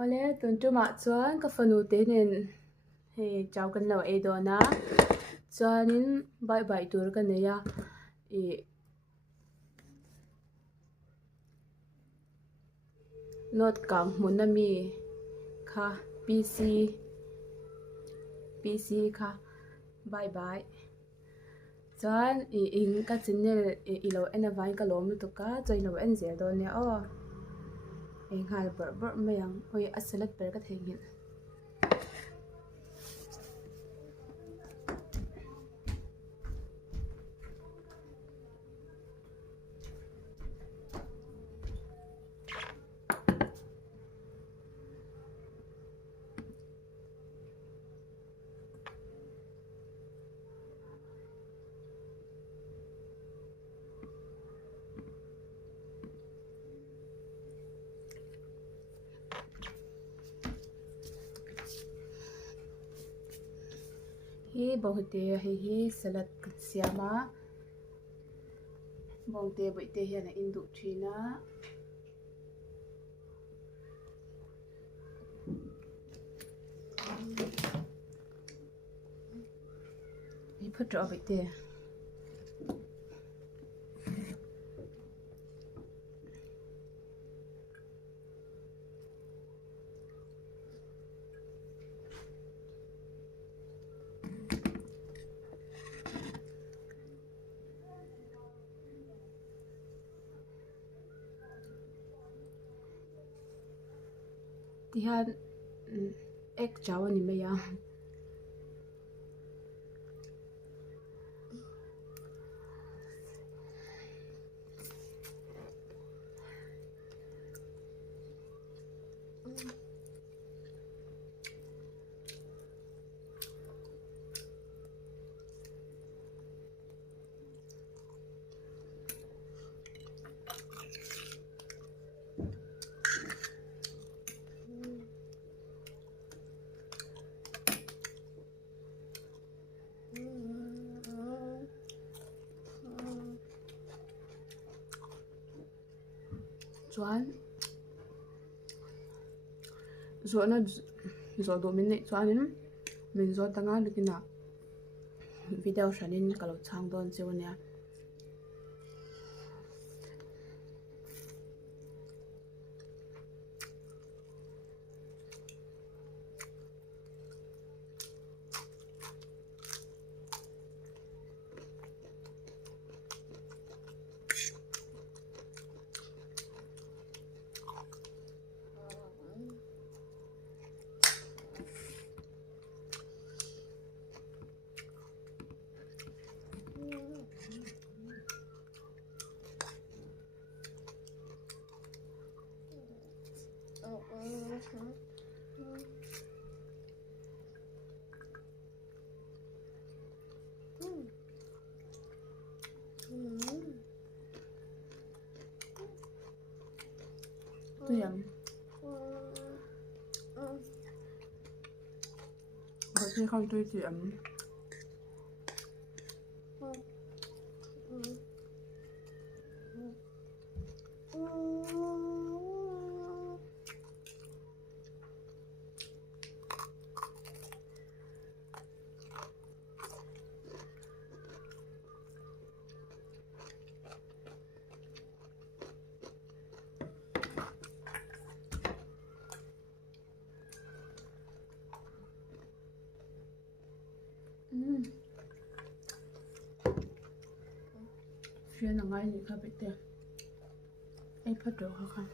Ole tun tuma chuan ka fanu te nen he chau kan lo e do na chuanin bai tur kan neya e not kam hmun mi kha PC kha bai chuan ing ka chin nel ilo ena vai ka lom tu ka choi lo en zel dol ne o eng hal bor mayang oi asalat per ka thengin hi bohte hi salat siama bongte boite hian a indu thina hi phutra boite tihan ek chaw ani maya chuan zona zo do min nei chuanin min zo tanga lukina video shanin kalo chang don cheunia tuyam khi không tôi chị ấm phía là ngay gì khác bị tiền em phát được không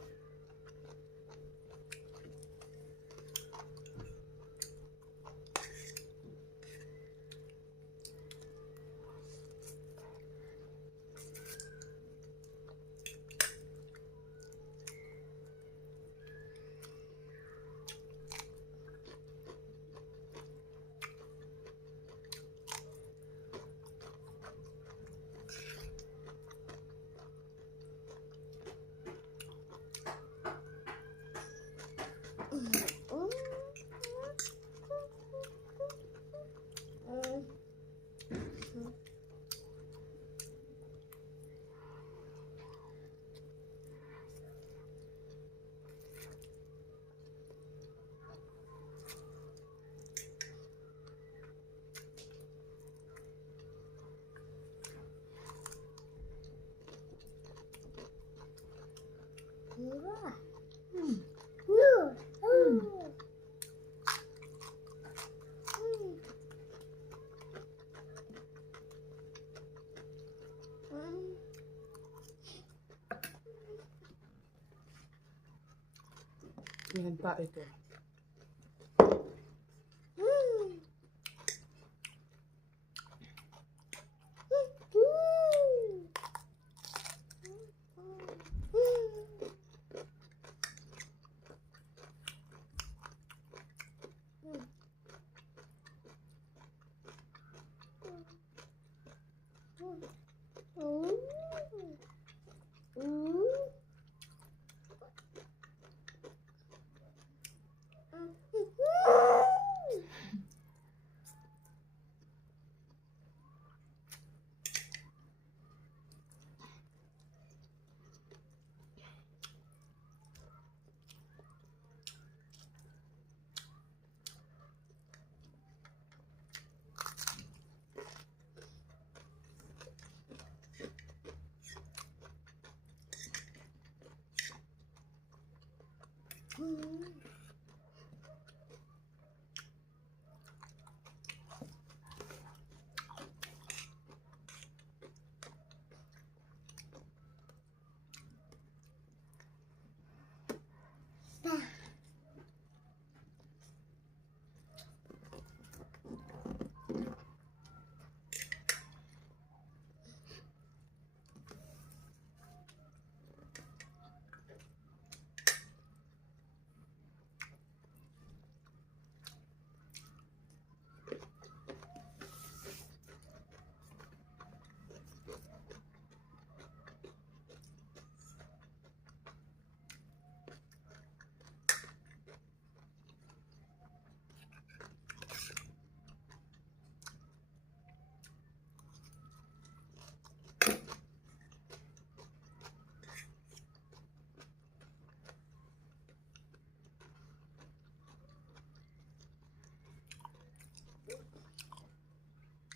เงินปะไอตัว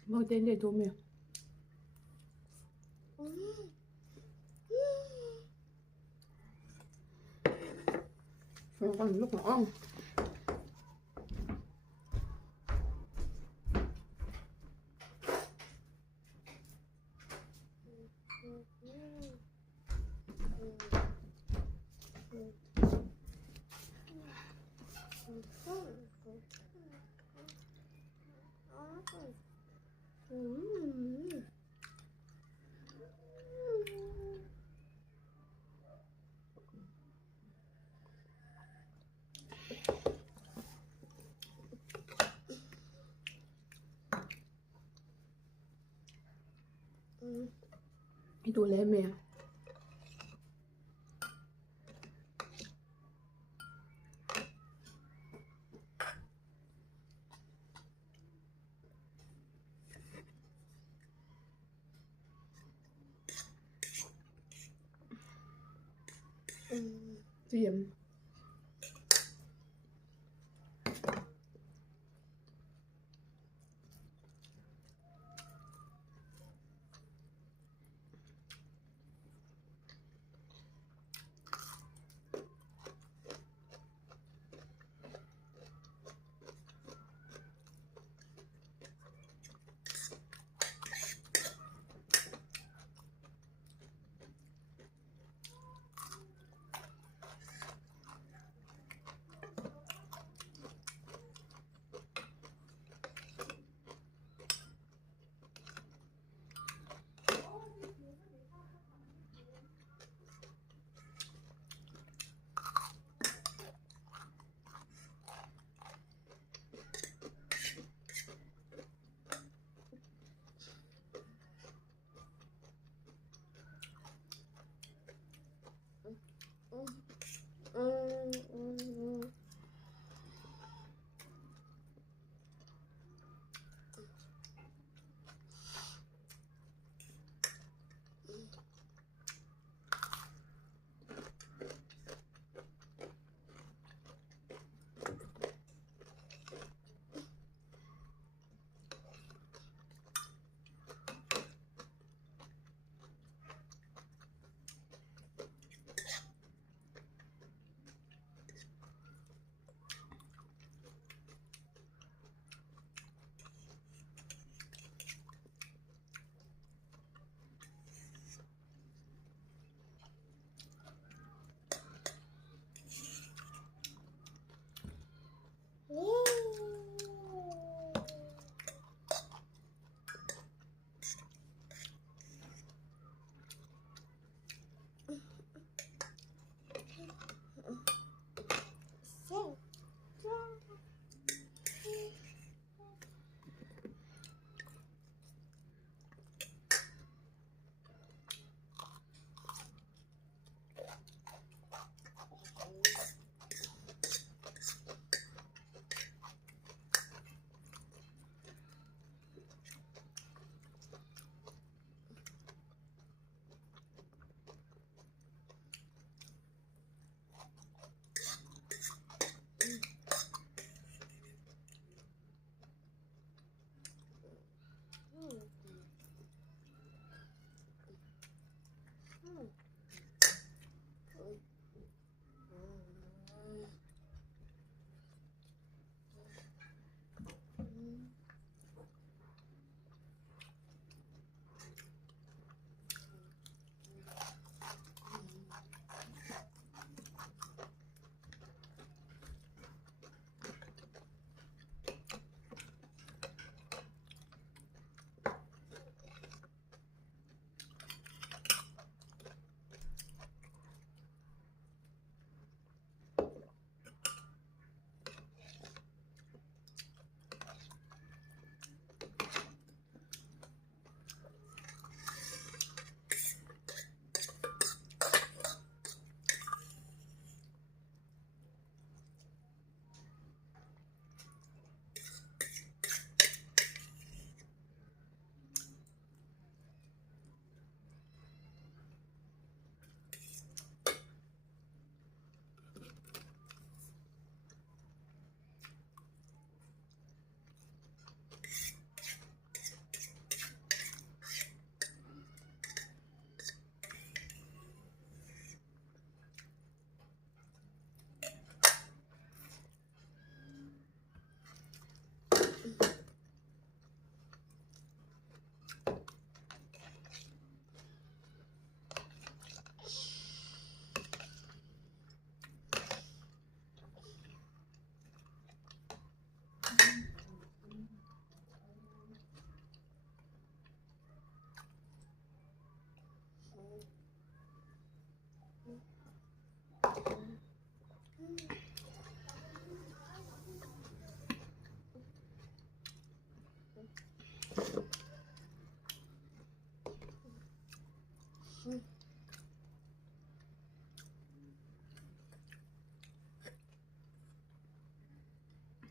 Mau tên để tụi mình. Phải còn lúc ngon. Cái đồ lem mè. Diệm.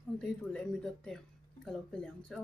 không thấy tủ lệ mi đợt tè cả lộc phải láng chứ